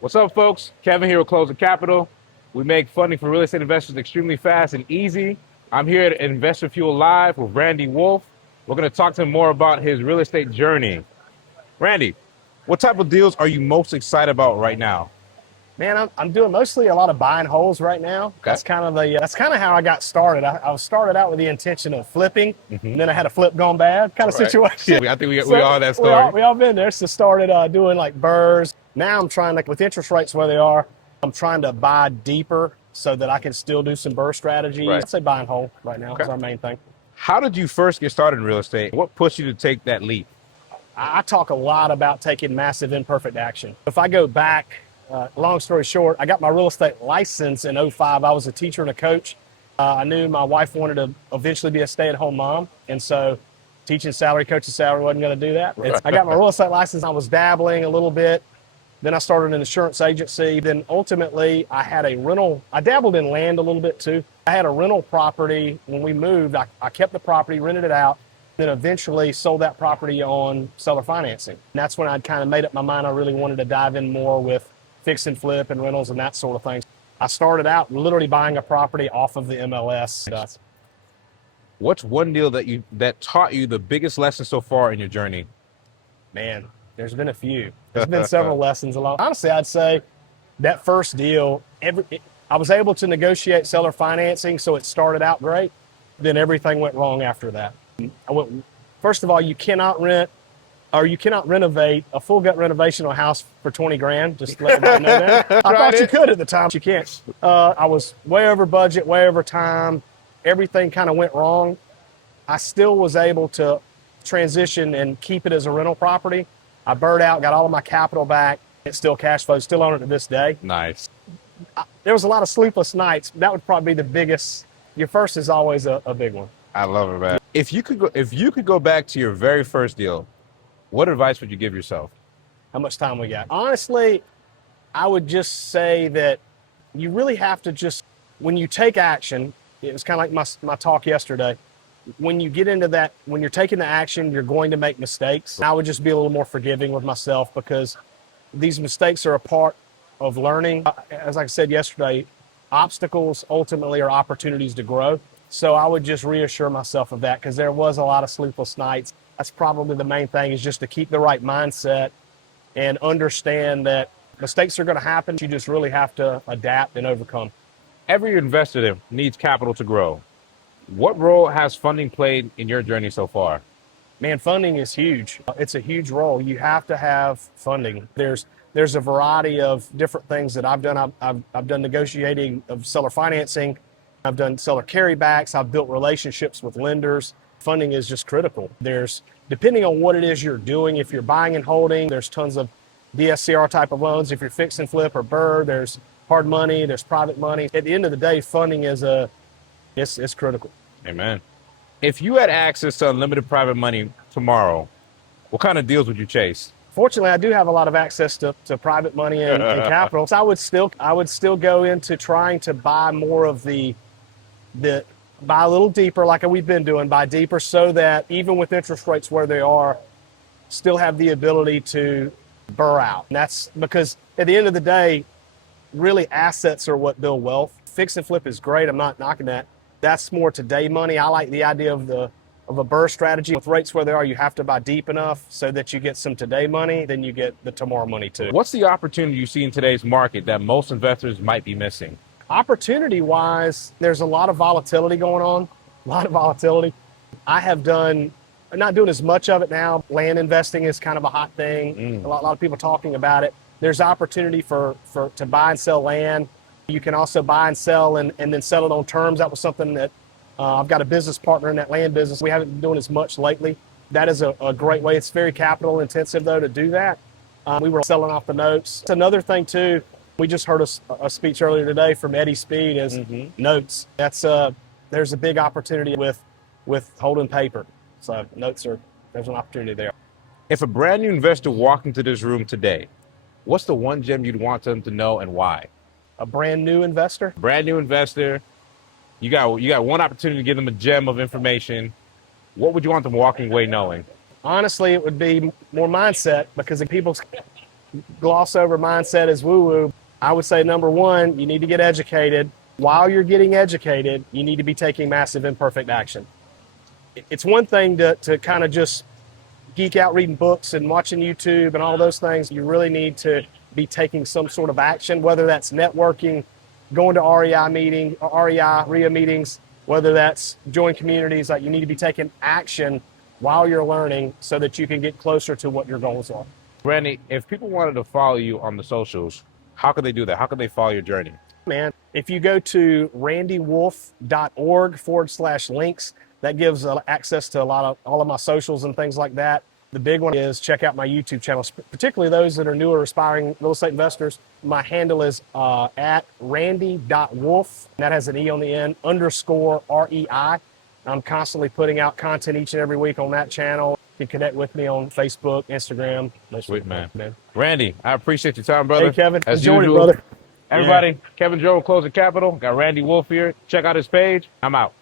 What's up, folks? Kevin here with Closer Capital. We make funding for real estate investors extremely fast and easy. I'm here at Investor Fuel Live with Randy Wolfe. We're going to talk to him more about his real estate journey. Randy, what type of deals are you most excited about right now? Man, I'm doing mostly a lot of buying holes right now. Okay. That's kind of how I got started. I was started out with the intention of flipping, and then I had a flip gone bad kind of All right. situation. Yeah, I think we all have that We story. all been there. So started doing like BRRRRs. Now I'm trying to, with interest rates where they are, I'm trying to buy deeper so that I can still do some BRRRR strategies. Right. I'd say buying whole right now is Okay. our main thing. How did you first get started in real estate? What pushed you to take that leap? I talk a lot about taking massive imperfect action. If I go back, long story short, I got my real estate license in '05. I was a teacher and a coach. I knew my wife wanted to eventually be a stay-at-home mom, and so teaching salary, coaching salary wasn't going to do that. I got my real estate license. I was dabbling a little bit. Then I started an insurance agency. Then ultimately, I had a rental. I dabbled in land a little bit too. I had a rental property when we moved. I kept the property, rented it out, then eventually sold that property on seller financing. And that's when I'd kind of made up my mind I really wanted to dive in more with fix and flip and rentals and that sort of thing. I started out literally buying a property off of the MLS. What's one deal that taught you the biggest lesson so far in your journey? Man, there's been a few. There's been several lessons along. Honestly, I'd say that first deal, I was able to negotiate seller financing, so it started out great. Then everything went wrong after that. First of all, you cannot renovate a full gut renovation of a house for 20 grand. Just to let everybody know that. I thought you could at the time. You can't. I was way over budget, way over time. Everything kind of went wrong. I still was able to transition and keep it as a rental property. I burned out, got all of my capital back. It's still cash flow, still own it to this day. Nice. There was a lot of sleepless nights. That would probably be the biggest. Your first is always a big one. I love it, man. If you could go back to your very first deal, what advice would you give yourself? How much time we got? Honestly, I would just say that you really have to just, when you take action, it was kind of like my talk yesterday. When you get into that, when you're taking the action, you're going to make mistakes. I would just be a little more forgiving with myself because these mistakes are a part of learning. As I said yesterday, obstacles ultimately are opportunities to grow. So I would just reassure myself of that because there was a lot of sleepless nights. That's probably the main thing, is just to keep the right mindset and understand that mistakes are going to happen. You just really have to adapt and overcome. Every investor needs capital to grow. What role has funding played in your journey so far? Man, funding is huge. It's a huge role. You have to have funding. There's a variety of different things that I've done. I've done negotiating of seller financing. I've done seller carrybacks. I've built relationships with lenders. Funding is just critical. Depending on what it is you're doing, if you're buying and holding, there's tons of DSCR type of loans. If you're fix and flip or BRRRR, there's hard money, there's private money. At the end of the day, funding is it's critical. Amen. If you had access to unlimited private money tomorrow, what kind of deals would you chase? Fortunately, I do have a lot of access to private money and capital. So I would still go into trying to buy more of buy a little deeper, like we've been doing, buy deeper so that even with interest rates where they are, still have the ability to BRRRR out. And that's because at the end of the day, really assets are what build wealth. Fix and flip is great. I'm not knocking that. That's more today money. I like the idea of a BRRRR strategy. With rates where they are, you have to buy deep enough so that you get some today money, then you get the tomorrow money too. What's the opportunity you see in today's market that most investors might be missing? Opportunity-wise, there's a lot of volatility going on, a lot of volatility. I'm not doing as much of it now. Land investing is kind of a hot thing. A lot of people talking about it. There's opportunity to buy and sell land. You can also buy and sell and then sell it on terms. That was something that I've got a business partner in that land business. We haven't been doing as much lately. That is a great way. It's very capital intensive though to do that. We were selling off the notes. It's another thing too. We just heard a speech earlier today from Eddie Speed as notes. There's a big opportunity with holding paper. So there's an opportunity there. If a brand new investor walked into this room today, what's the one gem you'd want them to know and why? A brand new investor? Brand new investor, you got one opportunity to give them a gem of information. What would you want them walking away knowing? Honestly, it would be more mindset because gloss over mindset is woo-woo. I would say number one, you need to get educated. While you're getting educated, you need to be taking massive imperfect action. It's one thing to kind of just geek out reading books and watching YouTube and all those things. You really need to be taking some sort of action, whether that's networking, going to REIA meetings, whether that's join communities. Like, you need to be taking action while you're learning so that you can get closer to what your goals are. Randy, if people wanted to follow you on the socials, how could they do that? How could they follow your journey? Man, if you go to randywolfe.org/links, that gives access to all of my socials and things like that. The big one is check out my YouTube channel, particularly those that are newer aspiring real estate investors. My handle is at randy.wolfe. That has an E on the end, _REI. I'm constantly putting out content each and every week on that channel. You can connect with me on Facebook, Instagram. Sweet, man. Randy, I appreciate your time, brother. Hey, Kevin. As Enjoy it, usual. brother. Everybody, Kevin Joe, Closing Capital. Got Randy Wolfe here. Check out his page. I'm out.